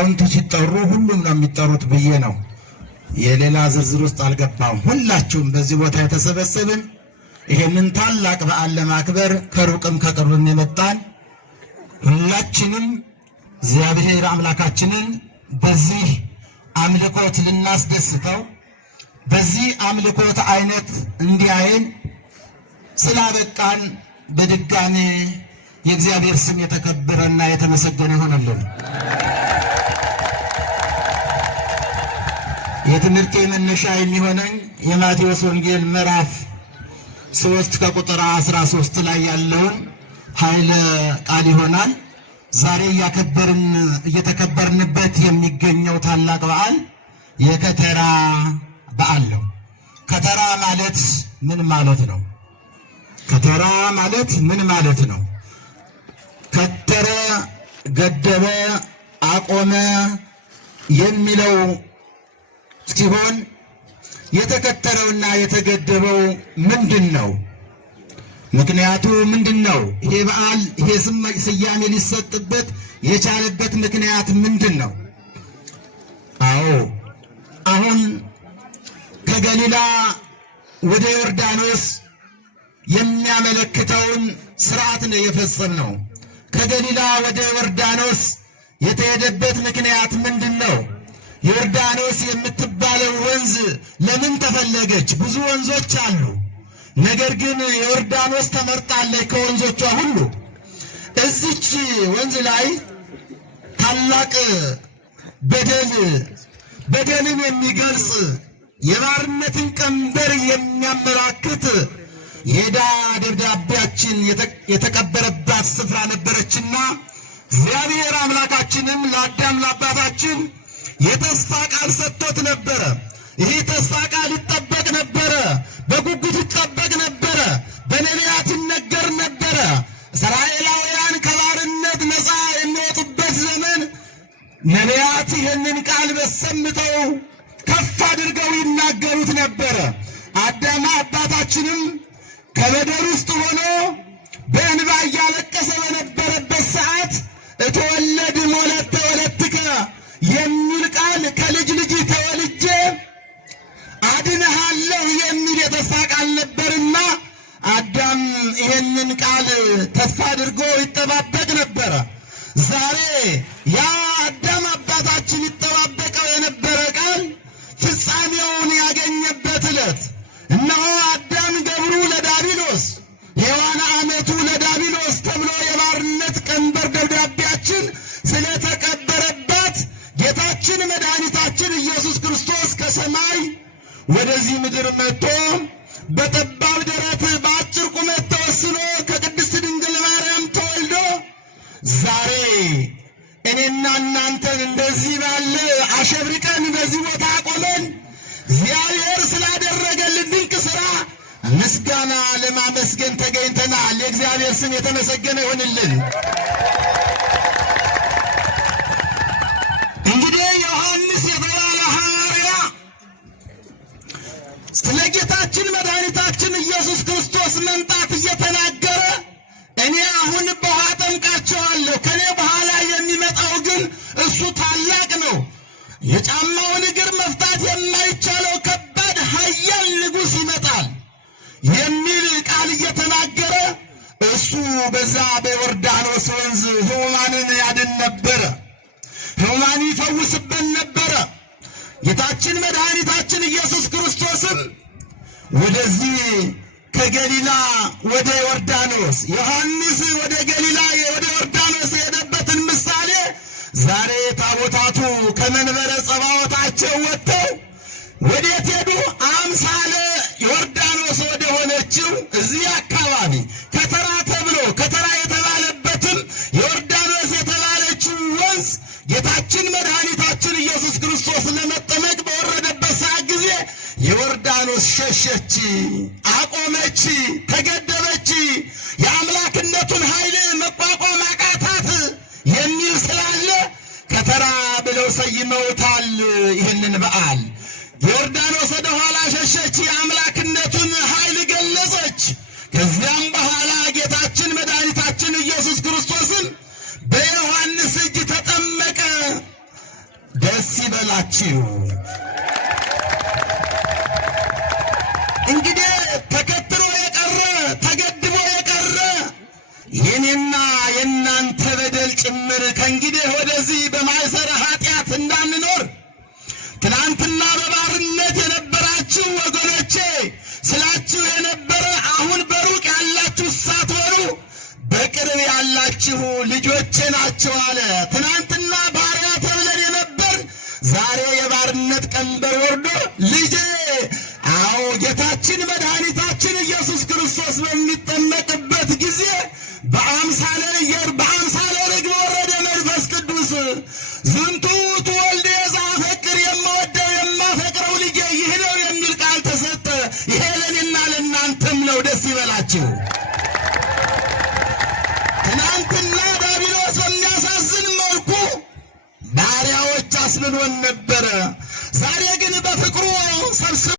ሊቃውንቱ ሲጠሩ ሁሉም ነው የሚጠሩት ብዬ ነው። የሌላ ዝርዝር ውስጥ አልገባም። ሁላችሁም በዚህ ቦታ የተሰበሰብን ይሄንን ታላቅ በዓል ለማክበር ከሩቅም ከቅርብም የመጣን ሁላችንም እግዚአብሔር አምላካችንን በዚህ አምልኮት ልናስደስተው በዚህ አምልኮት አይነት እንዲያየን ስላበቃን በድጋሚ የእግዚአብሔር ስም የተከበረና የተመሰገነ ይሁንልን። የትምህርቴ መነሻ የሚሆነኝ የማቴዎስ ወንጌል ምዕራፍ 3 ከቁጥር 13 ላይ ያለውን ኃይለ ቃል ይሆናል። ዛሬ እየተከበርንበት የሚገኘው ታላቅ በዓል የከተራ በዓል ነው። ከተራ ማለት ምን ማለት ነው? ከተራ ማለት ምን ማለት ነው? ከተረ፣ ገደበ፣ አቆመ የሚለው ሲሆን የተከተረውና የተገደበው ምንድን ነው? ምክንያቱ ምንድን ነው? ይሄ በዓል ይሄ ስያሜ ሊሰጥበት የቻለበት ምክንያት ምንድን ነው? አዎ አሁን ከገሊላ ወደ ዮርዳኖስ የሚያመለክተውን ስርዓት ነው የፈጸምነው። ከገሊላ ወደ ዮርዳኖስ የተሄደበት ምክንያት ምንድን ነው? ዮርዳኖስ የምትባለው ወንዝ ለምን ተፈለገች? ብዙ ወንዞች አሉ። ነገር ግን ዮርዳኖስ ተመርጣለች ከወንዞቿ ሁሉ። እዚች ወንዝ ላይ ታላቅ በደልን የሚገልጽ የባርነትን ቀንበር የሚያመላክት የዕዳ ደብዳቤያችን የተቀበረባት ስፍራ ነበረችና እግዚአብሔር አምላካችንም ለአዳም ለአባታችን የተስፋ ቃል ሰጥቶት ነበረ። ይህ ተስፋ ቃል ይጠበቅ ነበረ፣ በጉጉት ይጠበቅ ነበረ፣ በነቢያት ይነገር ነበረ። እስራኤላውያን ከባርነት ነፃ የሚወጡበት ዘመን ነቢያት ይህንን ቃል በሰምተው ከፍ አድርገው ይናገሩት ነበረ። አዳም አባታችንም ከበደል ውስጥ ሆኖ በእንባ እያለቀሰ በነበረበት ሰዓት እተወለድ ሞለተ ወለትከ የሚል ቃል ከልጅ ልጅ ተወልጄ አድንሃለሁ የሚል የተስፋ ቃል ነበርና አዳም ይህንን ቃል ተስፋ አድርጎ ይጠባበቅ ነበረ። ዛሬ ያ አዳም አባታችን ይጠባበቀው የነበረ ቃል ፍጻሜውን ያገኘበት ዕለት እነሆ አዳም ገብሩ ለዳቢሎስ ሔዋን ዓመቱ ለዳቢሎስ ተብሎ የባርነት ቀንበር ደብዳቤያችን ስለተቀበረባት ጌታችን መድኃኒታችን ኢየሱስ ክርስቶስ ከሰማይ ወደዚህ ምድር መጥቶ በጠባብ ደረት በአጭር ቁመት ተወስኖ ከቅድስት ድንግል ማርያም ተወልዶ ዛሬ እኔና እናንተን እንደዚህ ባለ አሸብርቀን በዚህ ቦታ ቆመን እግዚአብሔር ስላደረገልን ድንቅ ሥራ ምስጋና ለማመስገን ተገኝተናል። የእግዚአብሔር ስም የተመሰገነ ይሁንልን። እንግዲህ ዮሐንስ የተባለ ሐዋርያ ስለ ጌታችን መድኃኒታችን ኢየሱስ ክርስቶስ መምጣት እየተናገረ እኔ አሁን በውሃ አጠምቃቸዋለሁ፣ ከኔ በኋላ የሚመጣው ግን እሱ ታላቅ ነው፣ የጫማውን እግር መፍታት የማይቻለው ከባድ ኃያል ንጉሥ ይመጣል የሚል ቃል እየተናገረ እሱ በዛ በዮርዳኖስ ወንዝ ሕሙማንን ያድን ነበረ፣ ሕሙማን ይፈውስበት ነበረ። ጌታችን መድኃኒታችን ኢየሱስ ክርስቶስም ወደዚህ ከገሊላ ወደ ዮርዳኖስ ዮሐንስ ወደ ገሊላ ወደ ዮርዳኖስ የሄደበትን ምሳሌ ዛሬ ታቦታቱ ከመንበረ ጸባዖታቸው ወጥተው ወዴት ሄዱ? አምሳለ ዮርዳኖስ ወደ ሆነችው እዚህ አካባቢ ከተራ ተብሎ ከተራ የተባለበትም ዮርዳኖስ የተባለችው ወንዝ ጌታችን መድኃኒታችን ኢየሱስ ክርስቶስ ለመጠመቅ በወረደበት ሰዓት ጊዜ ዮርዳኖስ ሸሸች፣ አቆመች፣ ተገደበች። የአምላክነቱን ኃይል መቋቋም አቃታት የሚል ስላለ ከተራ ብለው ሰይመውታል ይህንን በዓል። ዮርዳኖስ ወደ ኋላ ሸሸች፣ የአምላክነቱን ኃይል ገለጸች። ከዚያም በኋላ ጌታችን መድኃኒታችን ኢየሱስ ክርስቶስን በዮሐንስ እጅ ተጠመቀ። ደስ ይበላችሁ። እንግዲህ ተከትሎ የቀረ ተገድቦ የቀረ የኔና የእናንተ በደል ጭምር ከእንግዲህ ወደዚህ በማይሰራ ኃጢአት እንዳንኖር ትናንትና በባርነት የነበራችሁ ወገኖቼ ስላችሁ የነበረ አሁን በሩቅ ያላችሁ ሳትሆኑ በቅርብ ያላችሁ ልጆቼ ናቸው አለ። ትናንትና ባሪያ ተብለን የነበር ዛሬ የባርነት ቀንበር ወርዶ ልጄ። አዎ ጌታችን መድኃኒታችን ኢየሱስ ክርስቶስ በሚጠመቅበት ጊዜ በአምሳለ ርግብ ወረደ መንፈስ ቅዱስ። ዝንቱ ውእቱ ወልደ ዘአፈቅር፣ የምወደው የማፈቅረው ልጄ ይህ ነው የሚል ቃል ተሰጠ። ይሄ ለእኔና ለእናንተም ነው። ደስ ይበላችሁ። ትናንትና ዲያብሎስ በሚያሳዝን መልኩ ባሪያዎች አስብሎን ነበረ። ዛሬ ግን በፍቅሩ ሰብስቦ